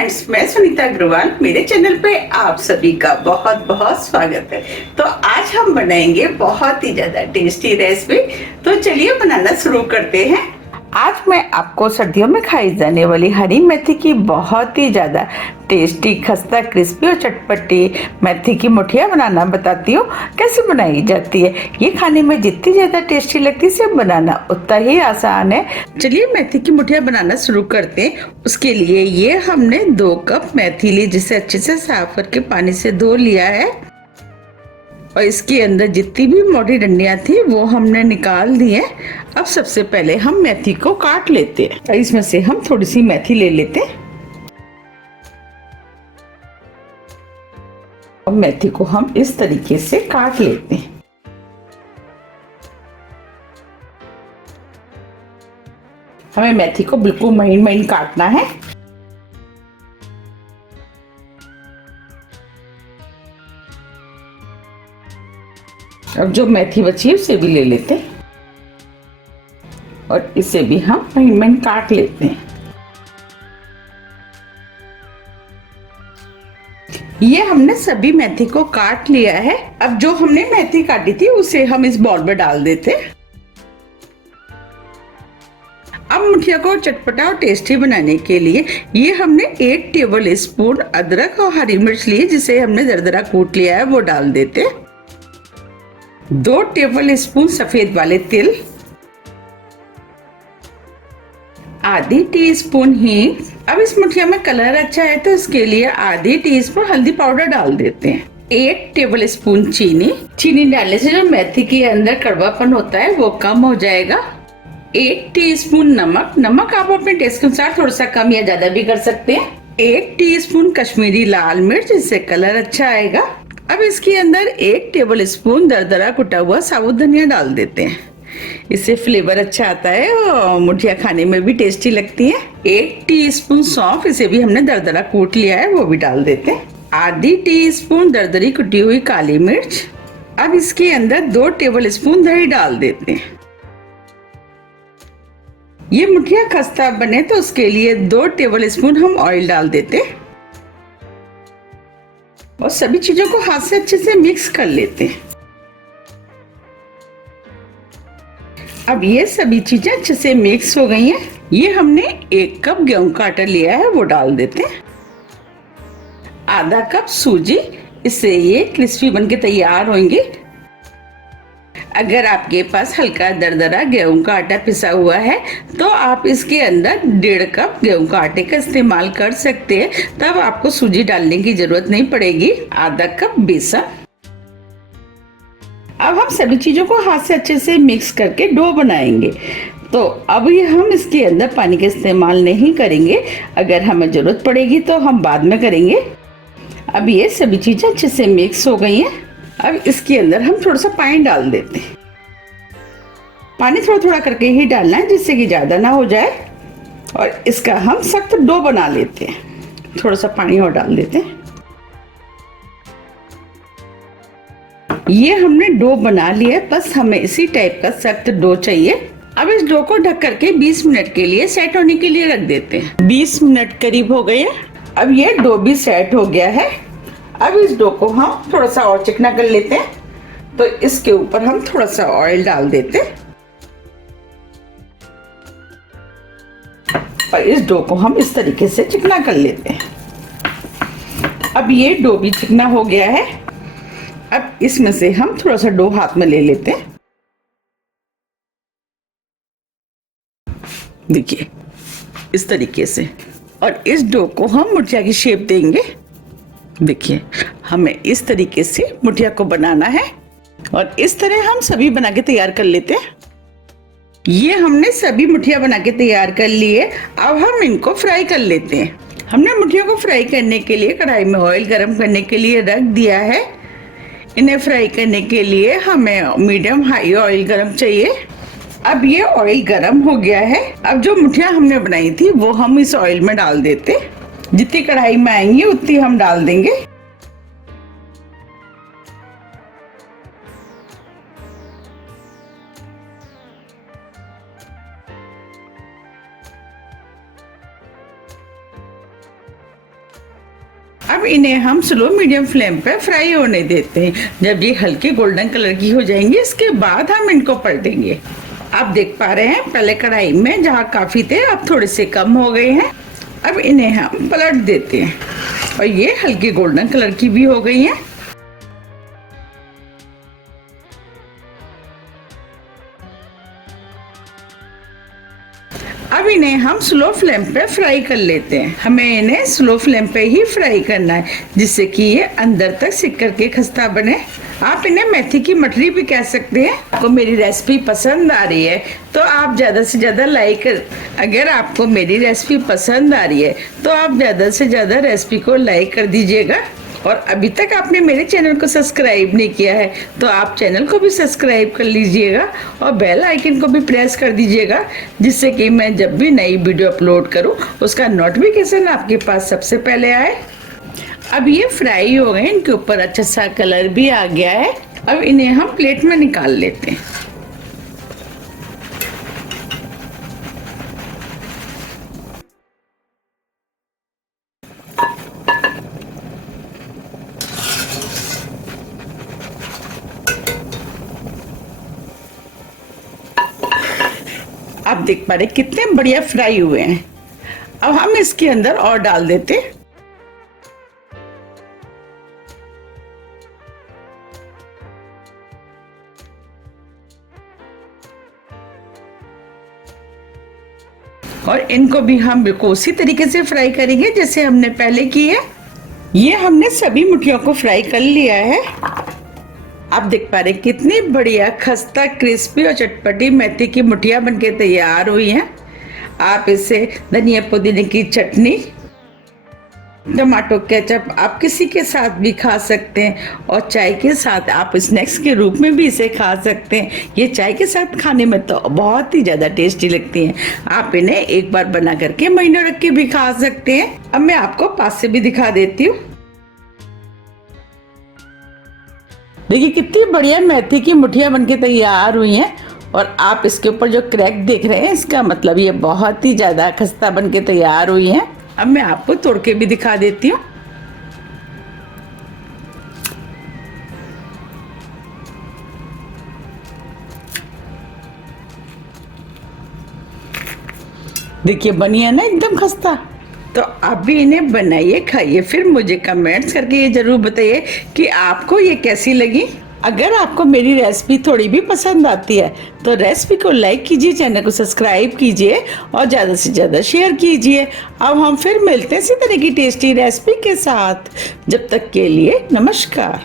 Friends, मैं सुनीता अग्रवाल। मेरे channel पे आप सभी का बहुत बहुत स्वागत है। तो आज हम बनाएंगे बहुत ही ज्यादा टेस्टी रेसिपी। तो चलिए बनाना शुरू करते हैं। आज मैं आपको सर्दियों में खाई जाने वाली हरी मेथी की बहुत ही ज्यादा टेस्टी, खस्ता, क्रिस्पी और चटपटी मेथी की मुठिया बनाना बताती हूँ। कैसे बनाई जाती है, ये खाने में जितनी ज्यादा टेस्टी लगती है, इसे बनाना उतना ही आसान है। चलिए मेथी की मुठिया बनाना शुरू करते हैं। उसके लिए ये हमने 2 कप मेथी ली, जिसे अच्छे से साफ करके पानी से धो लिया है और इसके अंदर जितनी भी मोटी डंडियां थी वो हमने निकाल दी है। अब सबसे पहले हम मेथी को काट लेते हैं। इसमें से हम थोड़ी सी मेथी ले लेते हैं। अब मेथी को हम इस तरीके से काट लेते हैं। हमें मेथी को बिल्कुल महीन महीन काटना है। अब जो मेथी बची है उसे भी ले लेते हैं और इसे भी हम महीन महीन काट लेते हैं। ये हमने सभी मेथी को काट लिया है। अब जो हमने मेथी काटी थी उसे हम इस बाउल में डाल देते हैं। अब मुठिया को चटपटा और टेस्टी बनाने के लिए ये हमने 1 टेबल स्पून अदरक और हरी मिर्च लिए, जिसे हमने दरदरा कूट लिया है, वो डाल देते हैं। 2 टेबल स्पून सफेद वाले तिल, आधी टीस्पून हींग। अब इस मुठिया में कलर अच्छा है तो इसके लिए आधी टीस्पून हल्दी पाउडर डाल देते हैं। 1 टेबल स्पून चीनी डालने से जो मेथी के अंदर कड़वापन होता है वो कम हो जाएगा। 1 टीस्पून नमक आप अपने टेस्ट के अनुसार थोड़ा सा कम या ज्यादा भी कर सकते हैं। 1 टीस्पून कश्मीरी लाल मिर्च, इससे कलर अच्छा आएगा। अब इसके अंदर 1 टेबल स्पून दरदरा कुटा हुआ साबुत धनिया डाल देते हैं। इससे फ्लेवर अच्छा आता है और मुठिया खाने में भी टेस्टी लगती है। 1 टीस्पून सौंफ, इसे भी हमने दरदरा कूट लिया है, वो भी डाल देते हैं। आधी टीस्पून दरदरी कुटी हुई काली मिर्च। अब इसके अंदर 2 टेबल स्पून दही डाल देते हैं। ये मुठिया खस्ता बने तो उसके लिए 2 टेबल स्पून हम ऑयल डाल देते हैं और सभी चीजों को हाथ से अच्छे से मिक्स कर लेते हैं। अब ये सभी चीजें अच्छे से मिक्स हो गई हैं। ये हमने 1 कप गेहूं का आटा लिया है, वो डाल देते हैं। आधा कप सूजी, इससे ये क्रिस्पी बनके तैयार होंगे। अगर आपके पास हल्का दरदरा गेहूं का आटा पिसा हुआ है तो आप इसके अंदर 1.5 कप गेहूं का आटे का इस्तेमाल कर सकते हैं, तब आपको सूजी डालने की जरूरत नहीं पड़ेगी। आधा कप बेसन। अब हम सभी चीजों को हाथ से अच्छे से मिक्स करके डो बनाएंगे। तो अब ये हम इसके अंदर पानी का इस्तेमाल नहीं करेंगे। अगर हमें जरूरत पड़ेगी तो हम बाद में करेंगे। अब ये सभी चीजें अच्छे से मिक्स हो गई हैं। अब इसके अंदर हम थोड़ा सा पानी डाल देते हैं। पानी थोड़ा थोड़ा करके ही डालना है, जिससे कि ज्यादा ना हो जाए। और इसका हम सख्त डो बना लेते हैं। थोड़ा सा पानी और डाल देते हैं। ये हमने डो बना लिया है, बस हमें इसी टाइप का सख्त डो चाहिए। अब इस डो को ढक करके 20 मिनट के लिए सेट होने के लिए रख देते हैं। 20 मिनट करीब हो गए हैं। अब ये डो भी सेट हो गया है। अब इस डो को हम थोड़ा सा और चिकना कर लेते हैं। तो इसके ऊपर हम थोड़ा सा ऑयल डाल देते हैं और इस डो को हम इस तरीके से चिकना कर लेते हैं। अब ये डो भी चिकना हो गया है। अब इसमें से हम थोड़ा सा डो हाथ में ले लेते हैं। देखिए इस तरीके से, और इस डो को हम मुठिया की शेप देंगे। देखिए हमें इस तरीके से मुठिया को बनाना है और इस तरह हम सभी बना के तैयार कर लेते हैं। ये हमने सभी मुठिया बना के तैयार कर लिए। अब हम इनको फ्राई कर लेते हैं। हमने मुठिया को फ्राई करने के लिए कढ़ाई में ऑयल गरम करने के लिए रख दिया है। इन्हें फ्राई करने के लिए हमें मीडियम हाई ऑयल गरम चाहिए। अब ये ऑयल गरम हो गया है। अब जो मुठिया हमने बनाई थी वो हम इस ऑयल में डाल देते। जितनी कढ़ाई में आएंगी उतनी हम डाल देंगे। अब इन्हें हम स्लो मीडियम फ्लेम पे फ्राई होने देते हैं। जब ये हल्के गोल्डन कलर की हो जाएंगी, इसके बाद हम इनको पलटेंगे। आप देख पा रहे हैं पहले कढ़ाई में जहाँ काफी थे अब थोड़े से कम हो गए हैं। अब इन्हें हम पलट देते हैं और ये हल्के गोल्डन कलर की भी हो गई हैं। अब इन्हें हम स्लो फ्लेम पे फ्राई कर लेते हैं। हमें इन्हें स्लो फ्लेम पे ही फ्राई करना है, जिससे कि ये अंदर तक सिक करके खस्ता बने। आप इन्हें मेथी की मठरी भी कह सकते हैं। आपको मेरी रेसिपी पसंद आ रही है तो आप ज़्यादा से ज़्यादा लाइक अगर आपको मेरी रेसिपी पसंद आ रही है तो आप ज़्यादा से ज़्यादा रेसिपी को लाइक कर दीजिएगा। और अभी तक आपने मेरे चैनल को सब्सक्राइब नहीं किया है तो आप चैनल को भी सब्सक्राइब कर लीजिएगा और बेल आइकन को भी प्रेस कर दीजिएगा, जिससे कि मैं जब भी नई वीडियो अपलोड करूं उसका नोटिफिकेशन आपके पास सबसे पहले आए। अब ये फ्राई हो गए, इनके ऊपर अच्छा सा कलर भी आ गया है। अब इन्हें हम प्लेट में निकाल लेते हैं। आप देख पा रहे कितने बढ़िया फ्राई हुए हैं। अब हम इसके अंदर और डाल देते हैं। और इनको भी हम बिल्कुल उसी तरीके से फ्राई करेंगे जैसे हमने पहले की है। ये हमने सभी मुठियों को फ्राई कर लिया है। आप देख पा रहे कितनी बढ़िया खस्ता क्रिस्पी और चटपटी मेथी की मुठियाँ बनके तैयार हुई हैं। आप इसे धनिया पुदीने की चटनी, टमाटो केचप आप किसी के साथ भी खा सकते हैं और चाय के साथ आप स्नैक्स के रूप में भी इसे खा सकते हैं। ये चाय के साथ खाने में तो बहुत ही ज़्यादा टेस्टी लगती हैं। आप इन्हें एक बार बना करके महीनों रख के भी खा सकते हैं। अब मैं आपको पास से भी दिखा देती हूँ। देखिए कितनी बढ़िया मेथी की मुठियाँ बनके तैयार हुई हैं और आप इसके ऊपर जो क्रैक देख रहे हैं इसका मतलब ये बहुत ही ज़्यादा खस्ता बनके तैयार हुई हैं। अब मैं आपको तोड़ के भी दिखा देती हूँ। देखिए बनी है ना एकदम खस्ता। तो आप भी इन्हें बनाइए, खाइए, फिर मुझे कमेंट्स करके ये जरूर बताइए कि आपको ये कैसी लगी। अगर आपको मेरी रेसिपी थोड़ी भी पसंद आती है तो रेसिपी को लाइक कीजिए, चैनल को सब्सक्राइब कीजिए और ज़्यादा से ज़्यादा शेयर कीजिए। अब हम फिर मिलते हैं इसी तरह की टेस्टी रेसिपी के साथ। जब तक के लिए नमस्कार।